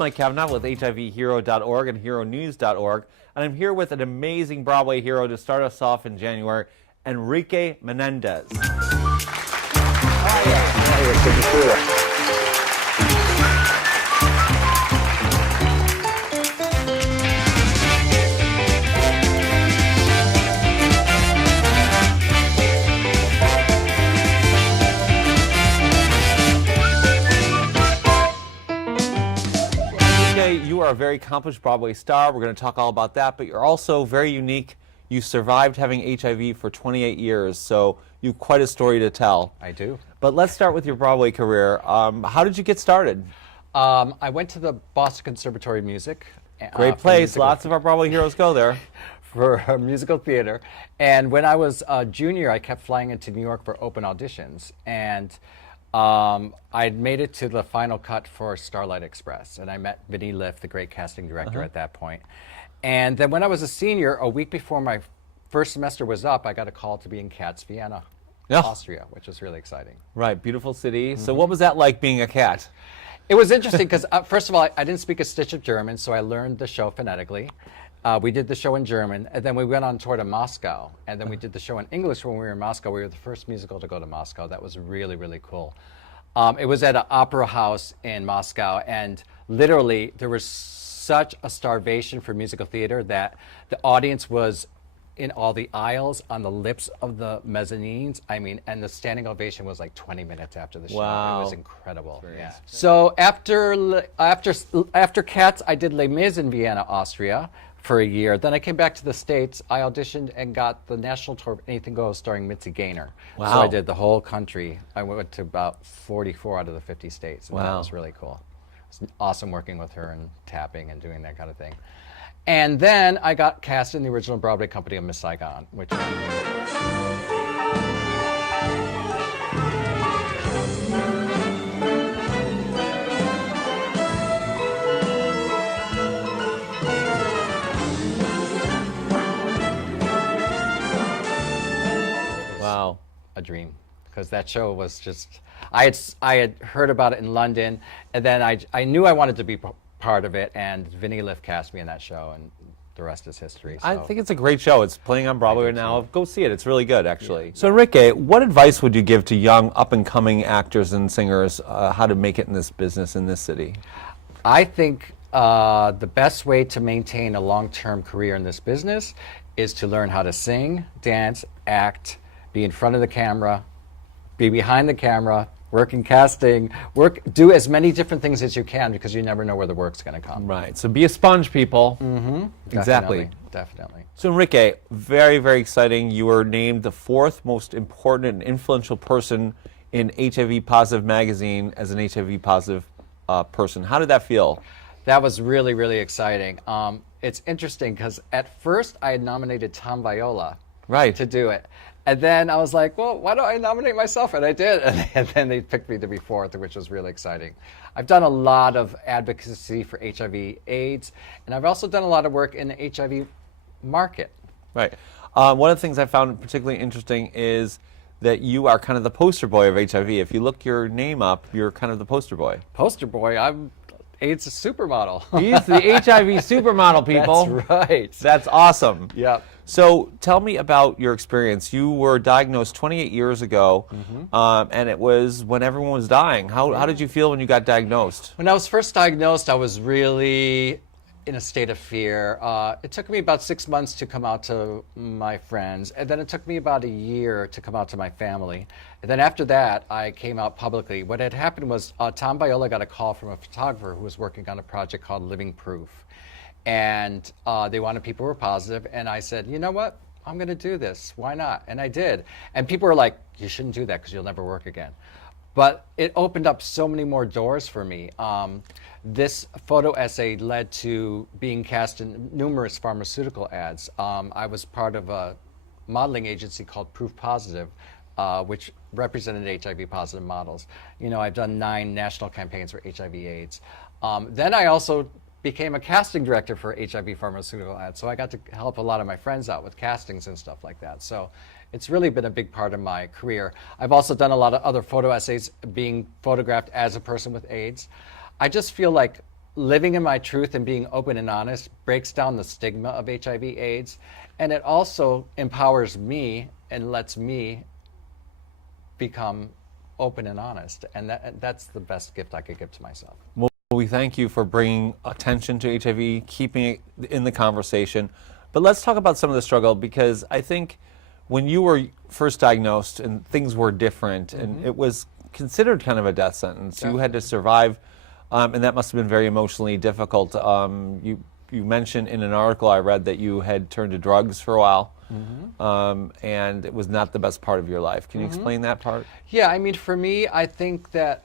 Mike Kavanaugh with HIVHero.org and HERONEWS.org, and I'm here with an amazing Broadway hero to start us off in January, Enrique Menendez. Good to see you. You are a very accomplished Broadway star. We're going to talk all about that, but you're also very unique. You survived having HIV for 28 years, so you have quite a story to tell. I do. But let's start with your Broadway career. How did you get started? I went to the Boston Conservatory of Music. Great place. Lots of our Broadway heroes go there. For musical theater. And when I was a junior, I kept flying into New York for open auditions. And I'd made it to the final cut for Starlight Express, and I met Vinnie Liff, the great casting director at that point. And then when I was a senior, a week before my first semester was up, I got a call to be in Cats, Vienna, Austria, which was really exciting. Right, beautiful city. So what was that like being a cat? It was interesting because, first of all, I didn't speak a stitch of German, so I learned the show phonetically. We did the show in German, and then we went on tour to Moscow, and then we did the show in English when we were in Moscow. We were the first musical to go to Moscow. That was really, really cool. It was at an opera house in Moscow, and literally there was such a starvation for musical theater that the audience was in all the aisles on the lips of the mezzanines. I mean, and the standing ovation was like 20 minutes after the show. Wow. It was incredible. Yeah. So after Cats, I did Les Mis in Vienna, Austria for a year. Then I came back to the States. I auditioned and got the national tour of Anything Goes starring Mitzi Gaynor. Wow. So I did the whole country. I went to about 44 out of the 50 states. And that was really cool. It was awesome working with her and tapping and doing that kind of thing. And then I got cast in the original Broadway company of Miss Saigon, which a dream, because that show was just, I had heard about it in London, and then I knew I wanted to be part of it, and Vinnie Liff cast me in that show, and the rest is history. So. I think it's a great show. It's playing on Broadway right now. Go see it. It's really good, actually. Yeah. So Enrique, what advice would you give to young up-and-coming actors and singers how to make it in this business in this city? I think the best way to maintain a long-term career in this business is to learn how to sing, dance, act, be in front of the camera, be behind the camera, work in casting, do as many different things as you can, because you never know where the work's going to come. Right. So be a sponge, people. Exactly. Definitely. So Enrique, very, very exciting. You were named the 4th most important and influential person in HIV Positive magazine as an HIV positive person. How did that feel? That was really, really exciting. It's interesting because at first I had nominated Tom Viola to do it. And then I was like, well, why don't I nominate myself? And I did. And then they picked me to be 4th, which was really exciting. I've done a lot of advocacy for HIV/AIDS, and I've also done a lot of work in the HIV market. Right. One of the things I found particularly interesting is that you are kind of the poster boy of HIV. If you look your name up, you're kind of the poster boy. Poster boy? I'm AIDS supermodel. He's the HIV supermodel, people. That's right. That's awesome. Yeah. So tell me about your experience. You were diagnosed 28 years ago, and it was when everyone was dying. How did you feel when you got diagnosed? When I was first diagnosed, I was really in a state of fear. It took me about 6 months to come out to my friends, and then it took me about a year to come out to my family. And then after that, I came out publicly. What had happened was Tom Viola got a call from a photographer who was working on a project called Living Proof. And they wanted people who were positive, and I said, you know what, I'm going to do this. Why not? And I did. And people were like, you shouldn't do that because you'll never work again. But it opened up so many more doors for me. This photo essay led to being cast in numerous pharmaceutical ads. I was part of a modeling agency called Proof Positive, which represented HIV positive models. You know, I've done 9 national campaigns for HIV/AIDS. Then I also became a casting director for HIV pharmaceutical ads, so I got to help a lot of my friends out with castings and stuff like that. So it's really been a big part of my career. I've also done a lot of other photo essays being photographed as a person with AIDS. I just feel like living in my truth and being open and honest breaks down the stigma of HIV/AIDS, and it also empowers me and lets me become open and honest, and that's the best gift I could give to myself. Well, we thank you for bringing attention to HIV, keeping it in the conversation. But let's talk about some of the struggle, because I think when you were first diagnosed and things were different, and it was considered kind of a death sentence, Definitely. you had to survive, and that must have been very emotionally difficult. You mentioned in an article I read that you had turned to drugs for a while, and it was not the best part of your life. Can you explain that part? Yeah, I mean, for me, I think that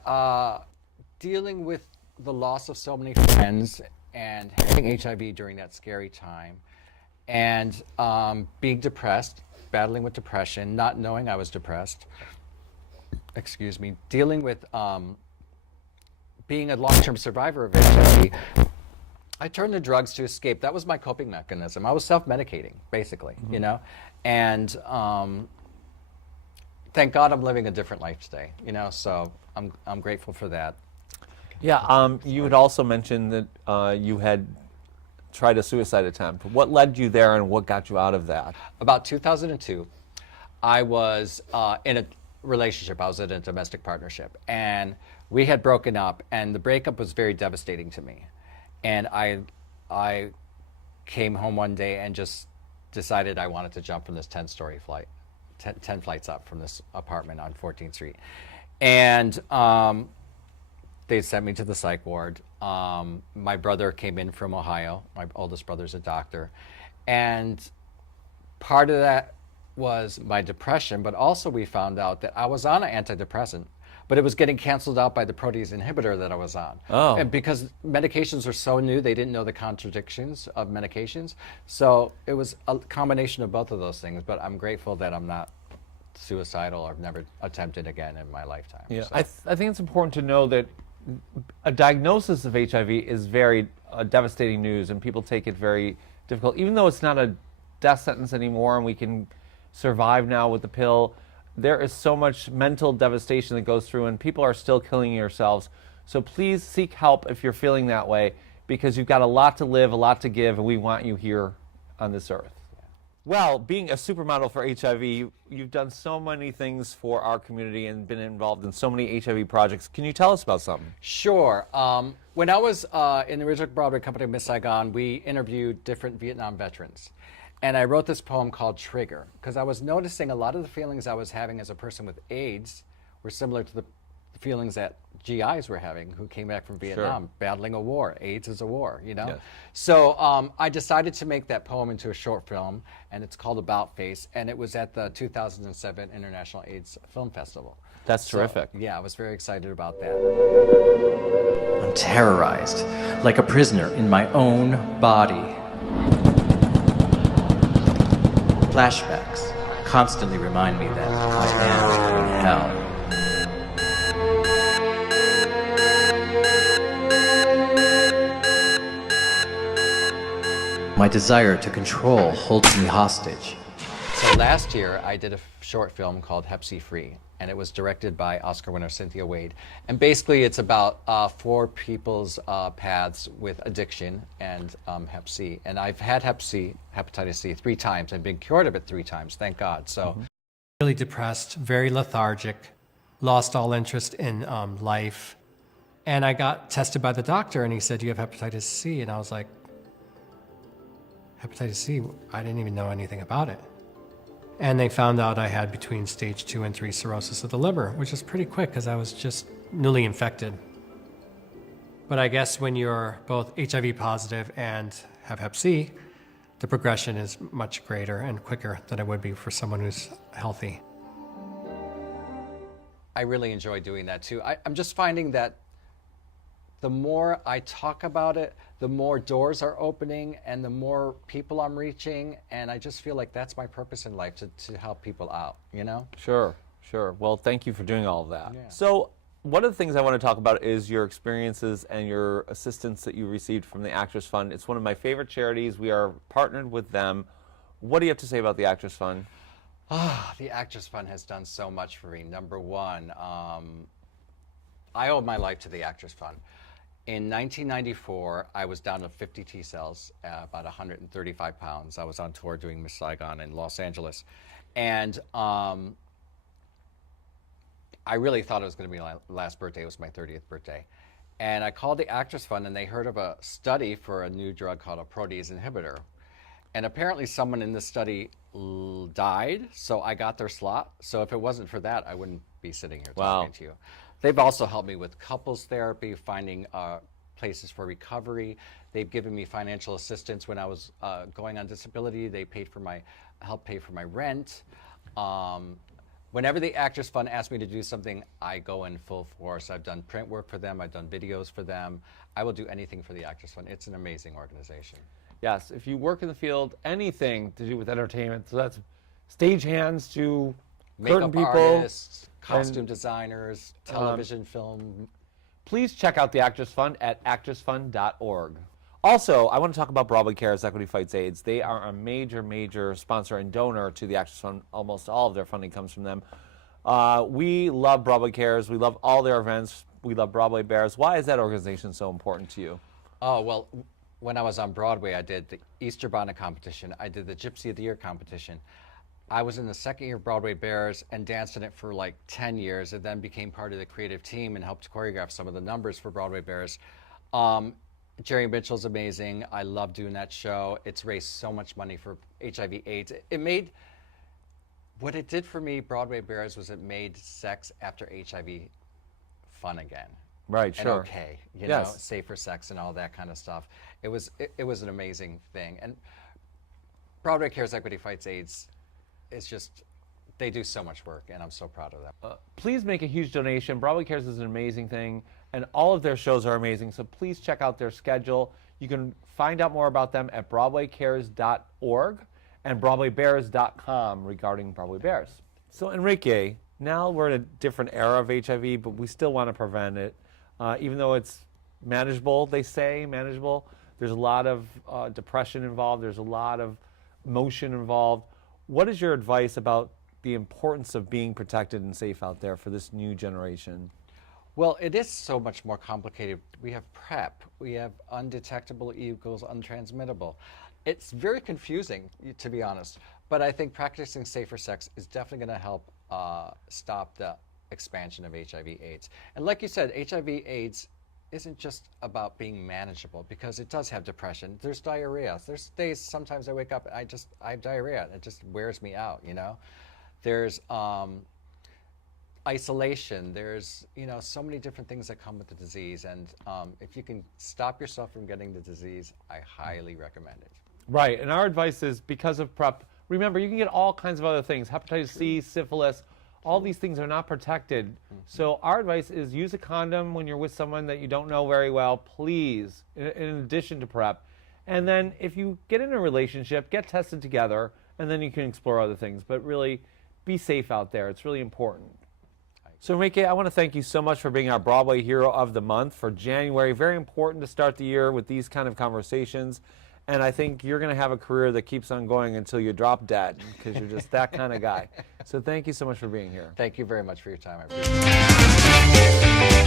dealing with the loss of so many friends and having HIV during that scary time, and being depressed, battling with depression, not knowing I was depressed, excuse me, dealing with being a long-term survivor of HIV, I turned to drugs to escape. That was my coping mechanism. I was self-medicating, basically, you know? And thank God I'm living a different life today, you know? So I'm grateful for that. Yeah, you had also mentioned that you had tried a suicide attempt. What led you there, and what got you out of that? About 2002, I was in a relationship. I was in a domestic partnership, and we had broken up, and the breakup was very devastating to me. And I came home one day and just decided I wanted to jump from this 10-story flight, 10 flights up from this apartment on 14th Street. And they sent me to the psych ward. My brother came in from Ohio. My oldest brother's a doctor. And part of that was my depression, but also we found out that I was on an antidepressant, but it was getting canceled out by the protease inhibitor that I was on. Oh. And because medications are so new, they didn't know the contradictions of medications. So it was a combination of both of those things, but I'm grateful that I'm not suicidal or never attempted again in my lifetime. Yeah, So. I think it's important to know that a diagnosis of HIV is very devastating news, and people take it very difficult. Even though it's not a death sentence anymore and we can survive now with the pill, there is so much mental devastation that goes through, and people are still killing yourselves. So please seek help if you're feeling that way, because you've got a lot to live, a lot to give, and we want you here on this earth. Well, being a supermodel for HIV, you've done so many things for our community and been involved in so many HIV projects. Can you tell us about something? Sure. When I was in the original Broadway company, Miss Saigon, we interviewed different Vietnam veterans. And I wrote this poem called Trigger, because I was noticing a lot of the feelings I was having as a person with AIDS were similar to the feelings that GIs were having who came back from Vietnam, battling a war. AIDS is a war, you know? Yes. So I decided to make that poem into a short film, and it's called About Face, and it was at the 2007 International AIDS Film Festival. That's terrific. Yeah, I was very excited about that. I'm terrorized, like a prisoner in my own body. Flashbacks constantly remind me that I am in hell. My desire to control holds me hostage. So last year, I did a short film called Hep C Free, and it was directed by Oscar winner Cynthia Wade. And basically, it's about 4 people's paths with addiction and Hep C. And I've had Hep C, hepatitis C, 3 times. I've been cured of it 3 times, thank God. So, Really depressed, very lethargic, lost all interest in life. And I got tested by the doctor, and he said, "You have hepatitis C." And I was like, hepatitis C? I didn't even know anything about it. And they found out I had between stage 2 and 3 cirrhosis of the liver, which is pretty quick because I was just newly infected. But I guess when you're both HIV positive and have Hep C, the progression is much greater and quicker than it would be for someone who's healthy. I really enjoy doing that too. I'm just finding that the more I talk about it, the more doors are opening and the more people I'm reaching. And I just feel like that's my purpose in life, to help people out, you know? Sure, sure. Well, thank you for doing all of that. Yeah. So one of the things I want to talk about is your experiences and your assistance that you received from the Actors Fund. It's one of my favorite charities. We are partnered with them. What do you have to say about the Actors Fund? The Actors Fund has done so much for me. Number one, I owe my life to the Actors Fund. In 1994, I was down to 50 T cells, about 135 pounds. I was on tour doing Miss Saigon in Los Angeles. And I really thought it was going to be my last birthday. It was my 30th birthday. And I called the Actors Fund, and they heard of a study for a new drug called a protease inhibitor. And apparently someone in this study died, so I got their slot. So if it wasn't for that, I wouldn't be sitting here talking to you. They've also helped me with couples therapy, finding places for recovery. They've given me financial assistance when I was going on disability. They helped pay for my rent. Whenever the Actors Fund asks me to do something, I go in full force. I've done print work for them. I've done videos for them. I will do anything for the Actors Fund. It's an amazing organization. Yes, if you work in the field, anything to do with entertainment, so that's stagehands to curtain Makeup people, artists, costume designers, television, film. please check out the Actors Fund at actorsfund.org. Also, I want to talk about Broadway Cares Equity Fights AIDS. They are a major, major sponsor and donor to the Actors Fund. Almost all of their funding comes from them. We love Broadway Cares. We love all their events. We love Broadway Bears. Why is that organization so important to you? Oh, well, when I was on Broadway, I did the Easter Bonnet competition. I did the Gypsy of the Year competition. I was in the second year of Broadway Bears and danced in it for like 10 years, and then became part of the creative team and helped choreograph some of the numbers for Broadway Bears. Jerry Mitchell's amazing. I love doing that show. It's raised so much money for HIV/AIDS. What it did for me, Broadway Bears, was it made sex after HIV fun again. Right, and sure. okay, you Yes. know, safer sex and all that kind of stuff. It was an amazing thing. And Broadway Cares Equity Fights AIDS, it's just, they do so much work, and I'm so proud of them. Please make a huge donation. Broadway Cares is an amazing thing, and all of their shows are amazing, so please check out their schedule. You can find out more about them at BroadwayCares.org and BroadwayBears.com regarding Broadway Bears. So Enrique, now we're in a different era of HIV, but we still want to prevent it. Even though it's manageable, they say, manageable, there's a lot of depression involved, there's a lot of emotion involved. What is your advice about the importance of being protected and safe out there for this new generation? Well, it is so much more complicated. We have PrEP, we have undetectable equals untransmittable. It's very confusing, to be honest, but I think practicing safer sex is definitely going to help stop the expansion of HIV/AIDS. And like you said, HIV/AIDS isn't just about being manageable, because it does have depression. There's diarrhea. There's days sometimes I wake up and I have diarrhea, and it just wears me out, you know. There's isolation. There's, you know, so many different things that come with the disease, and if you can stop yourself from getting the disease, I highly recommend it. Right, and our advice is, because of PrEP, remember, you can get all kinds of other things, hepatitis C, syphilis, all these things are not protected. So our advice is use a condom when you're with someone that you don't know very well, please, in addition to PrEP. And then if you get in a relationship, get tested together, and then you can explore other things. But really, be safe out there. It's really important. So Enrique, I want to thank you so much for being our Broadway Hero of the Month for January. Very important to start the year with these kind of conversations. And I think you're going to have a career that keeps on going until you drop dead, because you're just that kind of guy. So thank you so much for being here. Thank you very much for your time. I appreciate it.